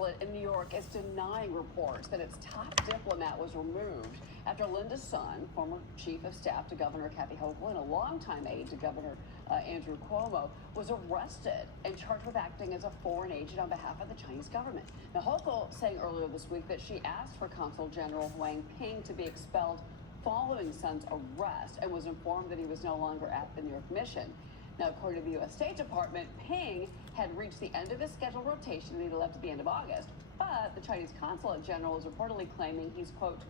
consulate in New York is denying reports that its top diplomat was removed after Linda's son, former chief of staff to Governor Kathy Hochul and a longtime aide to Governor Andrew Cuomo, was arrested and charged with acting as a foreign agent on behalf of the Chinese government. Now, Hochul saying earlier this week that she asked for Consul General Wang Ping to be expelled following son's arrest and was informed that he was no longer at the New York mission. Now, according to the U.S. State Department, Ping had reached the end of his scheduled rotation and he left at the end of August. But the Chinese consulate general is reportedly claiming he's, quote,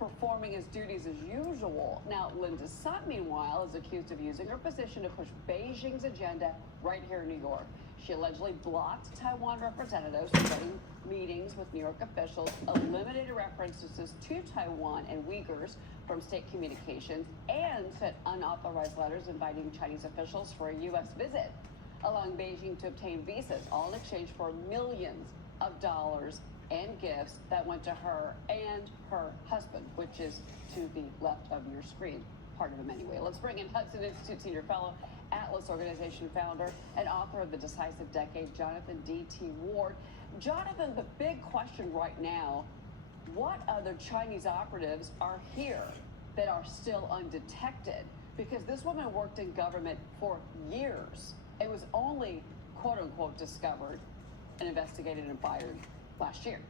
performing his duties as usual. Now, Linda's son, meanwhile, is accused of using her position to push Beijing's agenda right here in New York. She allegedly blocked Taiwan representatives from getting meetings with New York officials, eliminated references to Taiwan and Uyghurs from state communications, and sent unauthorized letters inviting Chinese officials for a U.S. visit, allowing Beijing to obtain visas, all in exchange for millions of dollars and gifts that went to her and her husband, which is to the left of your screen, part of him anyway. Let's bring in Hudson Institute Senior Fellow, Atlas Organization founder, and author of The Decisive Decade, Jonathan D.T. Ward. Jonathan, the big question right now, what other Chinese operatives are here that are still undetected? Because this woman worked in government for years. It was only, quote unquote, discovered and investigated and fired last year.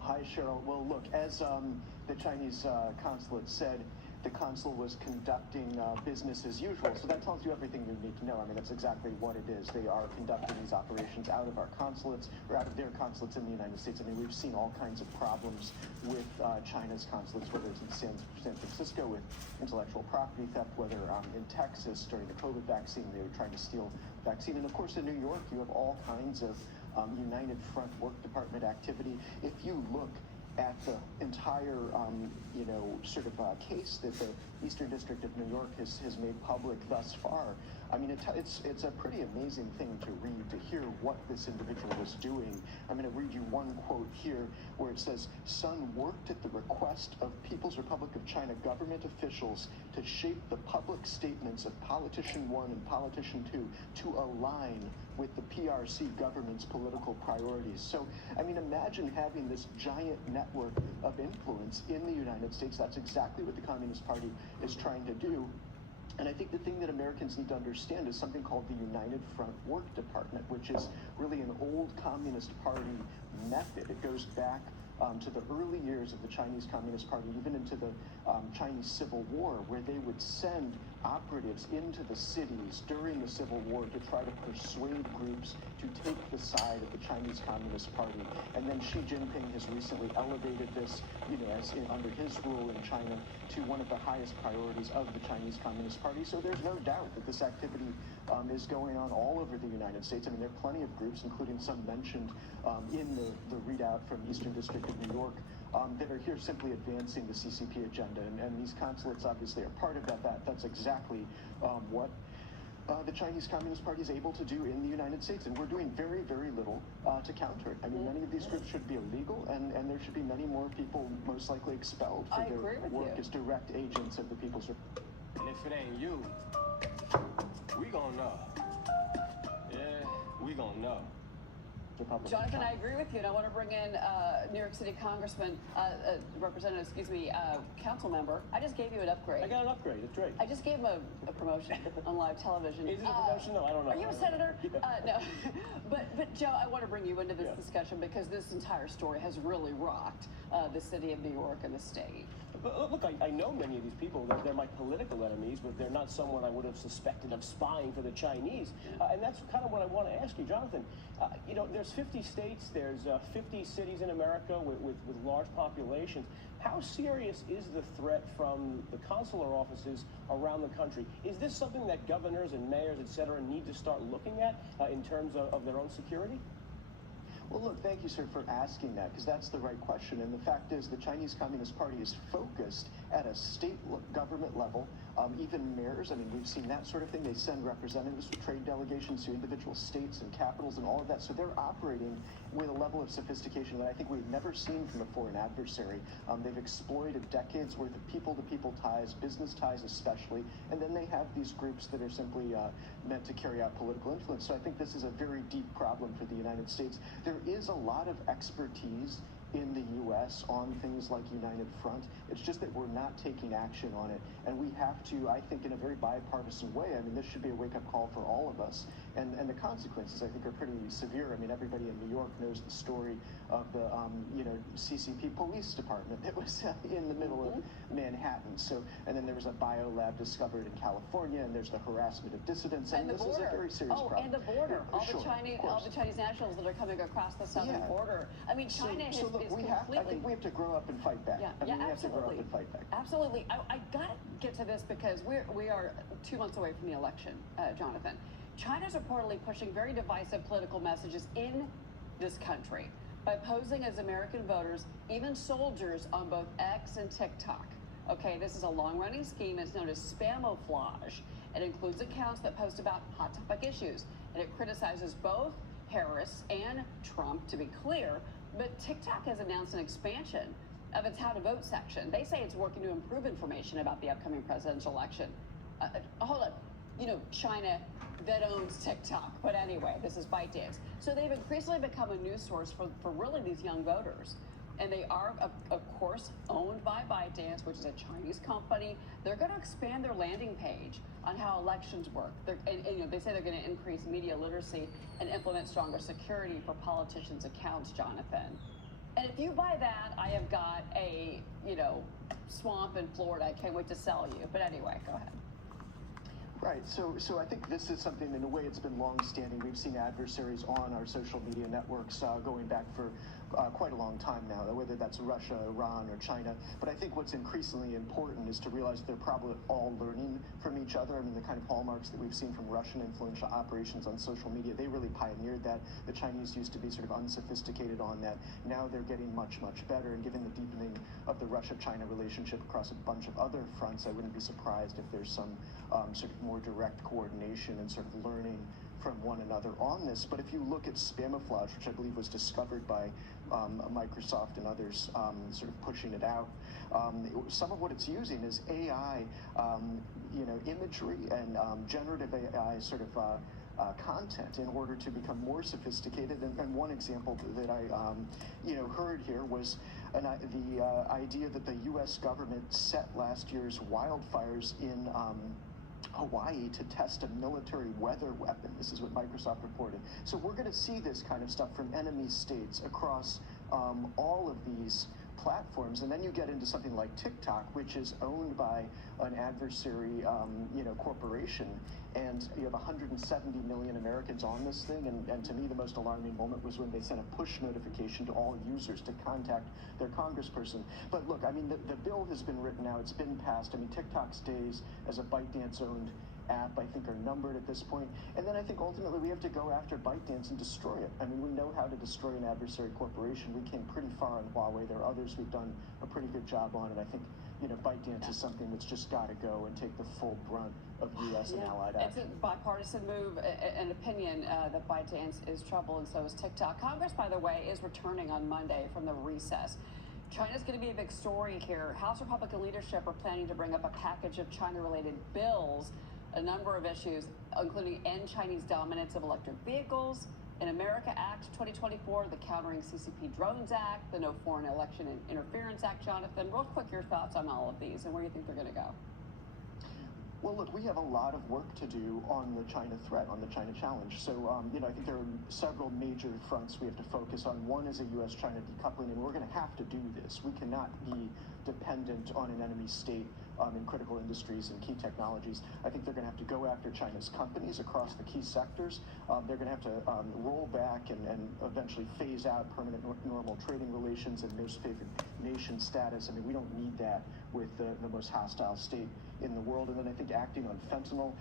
Hi, Cheryl. Well, look, as the Chinese consulate said, the consul was conducting business as usual. So that tells you everything you need to know. I mean, that's exactly what it is. They are conducting these operations out of our consulates, or out of their consulates in the United States. I mean, we've seen all kinds of problems with China's consulates, whether it's in San Francisco with intellectual property theft, whether in Texas during the COVID vaccine, they were trying to steal vaccine. And of course, in New York, you have all kinds of United Front Work Department activity. If you look at the entire, sort of case that the Eastern District of New York has made public thus far, I mean, it's a pretty amazing thing to read, to hear what this individual was doing. I'm going to read you one quote here where it says, Sun worked at the request of People's Republic of China government officials to shape the public statements of Politician 1 and Politician 2 to align with the PRC government's political priorities. So, I mean, imagine having this giant network of influence in the United States. That's exactly what the Communist Party is trying to do. And I think the thing that Americans need to understand is something called the United Front Work Department, which is really an old Communist Party method. It goes back to the early years of the Chinese Communist Party, even into the Chinese Civil War, where they would send operatives into the cities during the Civil War to try to persuade groups to take the side of the Chinese Communist Party. And then Xi Jinping has recently elevated this, under his rule in China, to one of the highest priorities of the Chinese Communist Party. So there's no doubt that this activity is going on all over the United States. I mean, there are plenty of groups, including some mentioned in the readout from Eastern District of New York, that are here simply advancing the CCP agenda. And these consulates obviously are part of that. That's exactly what the Chinese Communist Party is able to do in the United States. And we're doing very, very little to counter it. I mean, many of these groups should be illegal, and there should be many more people most likely expelled for their work as direct agents of the People's Republic. And if it ain't you, we gonna know. Yeah, we gonna know. Jonathan, I agree with you, and I want to bring in New York City Congressman, council member. I just gave you an upgrade. I got an upgrade, that's right. I just gave him a promotion on live television. Is it a promotion? No, I don't know. Are you a senator? Yeah. No. But Joe, I want to bring you into this discussion because this entire story has really rocked the city of New York and the state. But look, I know many of these people. They're my political enemies, but they're not someone I would have suspected of spying for the Chinese. And that's kind of what I want to ask you, Jonathan. There's 50 states, there's 50 cities in America with large populations. How serious is the threat from the consular offices around the country? Is this something that governors and mayors, et cetera, need to start looking at in terms of their own security? Well, look, thank you, sir, for asking that, because that's the right question. And the fact is the Chinese Communist Party is focused at a state government level, even mayors. I mean, we've seen that sort of thing. They send representatives from trade delegations to individual states and capitals and all of that. So they're operating with a level of sophistication that I think we've never seen from a foreign adversary. They've exploited decades worth of people-to-people ties, business ties especially, and then they have these groups that are simply meant to carry out political influence. So I think this is a very deep problem for the United States. There is a lot of expertise in the U.S. on things like United Front. It's just that we're not taking action on it. And we have to, I think, in a very bipartisan way, I mean, this should be a wake-up call for all of us. And the consequences, I think, are pretty severe. I mean, everybody in New York knows the story of the, CCP police department that was in the middle of Manhattan. So, and then there was a biolab discovered in California, and there's the harassment of dissidents. And this is a very serious problem. And the border. All Sure, the Chinese nationals that are coming across the southern border. I mean, China is completely... I think we have to grow up and fight back. Yeah, we have absolutely. to grow up and fight back. Absolutely. I got to get to this because we are 2 months away from the election, Jonathan. China's reportedly pushing very divisive political messages in this country by posing as American voters, even soldiers, on both X and TikTok. Okay, this is a long-running scheme. It's known as spamouflage. It includes accounts that post about hot topic issues, and it criticizes both Harris and Trump, to be clear. But TikTok has announced an expansion of its how to vote section. They say it's working to improve information about the upcoming presidential election. Hold on. China that owns TikTok. But anyway, this is ByteDance. So they've increasingly become a news source for really these young voters. And they are, of course, owned by ByteDance, which is a Chinese company. They're going to expand their landing page on how elections work. They say they're going to increase media literacy and implement stronger security for politicians' accounts, Jonathan. And if you buy that, I have got a, swamp in Florida. I can't wait to sell you. But anyway, go ahead. Right. So I think this is something, in a way, it's been long-standing. We've seen adversaries on our social media networks going back for quite a long time now, whether that's Russia, Iran, or China. But I think what's increasingly important is to realize they're probably all learning from each other. I mean, the kind of hallmarks that we've seen from Russian influential operations on social media, they really pioneered that. The Chinese used to be sort of unsophisticated on that. Now they're getting much, much better. And given the deepening of the Russia-China relationship across a bunch of other fronts, I wouldn't be surprised if there's some sort of more direct coordination and sort of learning from one another on this. But if you look at spamouflage, which I believe was discovered by Microsoft and others sort of pushing it out, some of what it's using is AI, imagery and generative AI sort of content in order to become more sophisticated. And one example that I, heard here was the idea that the U.S. government set last year's wildfires in Hawaii to test a military weather weapon. This is what Microsoft reported. So we're going to see this kind of stuff from enemy states across all of these platforms. And then you get into something like TikTok, which is owned by an adversary, corporation. And you have 170 million Americans on this thing. And to me, the most alarming moment was when they sent a push notification to all users to contact their congressperson. But look, I mean, the bill has been written now. It's been passed. I mean, TikTok's days as a ByteDance-owned app, I think, are numbered at this point. And then I think ultimately we have to go after ByteDance and destroy it. I mean, we know how to destroy an adversary corporation. We came pretty far on Huawei. There are others we've done a pretty good job on. And I think, ByteDance is something that's just got to go and take the full brunt of U.S. and allied action. It's a bipartisan move, an opinion that ByteDance is trouble, and so is TikTok. Congress, by the way, is returning on Monday from the recess. China's going to be a big story here. House Republican leadership are planning to bring up a package of China-related bills, a number of issues, including End Chinese Dominance of Electric Vehicles, an America Act 2024, the Countering CCP Drones Act, the No Foreign Election Interference Act. Jonathan, real quick, your thoughts on all of these and where you think they're going to go. Well, look, we have a lot of work to do on the China threat, on the China challenge. So, I think there are several major fronts we have to focus on. One is a U.S.-China decoupling, and we're going to have to do this. We cannot be dependent on an enemy state in critical industries and key technologies. I think they're going to have to go after China's companies across the key sectors. They're going to have to roll back and eventually phase out permanent normal trading relations and most favored nation status. I mean, we don't need that with the most hostile state in the world. And then I think acting on fentanyl,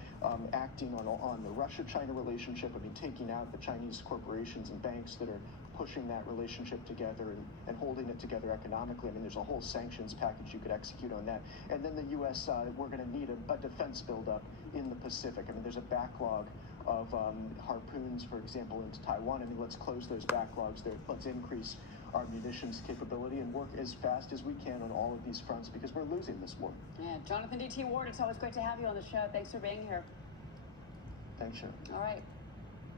acting on the Russia-China relationship, I mean, taking out the Chinese corporations and banks that are pushing that relationship together and holding it together economically. I mean, there's a whole sanctions package you could execute on that. And then the U.S., we're going to need a defense buildup in the Pacific. I mean, there's a backlog of harpoons, for example, into Taiwan. I mean, let's close those backlogs there. Let's increase our munitions capability and work as fast as we can on all of these fronts because we're losing this war. Yeah, Jonathan D.T. Ward, it's always great to have you on the show. Thanks for being here. Thanks, Sharon. All right.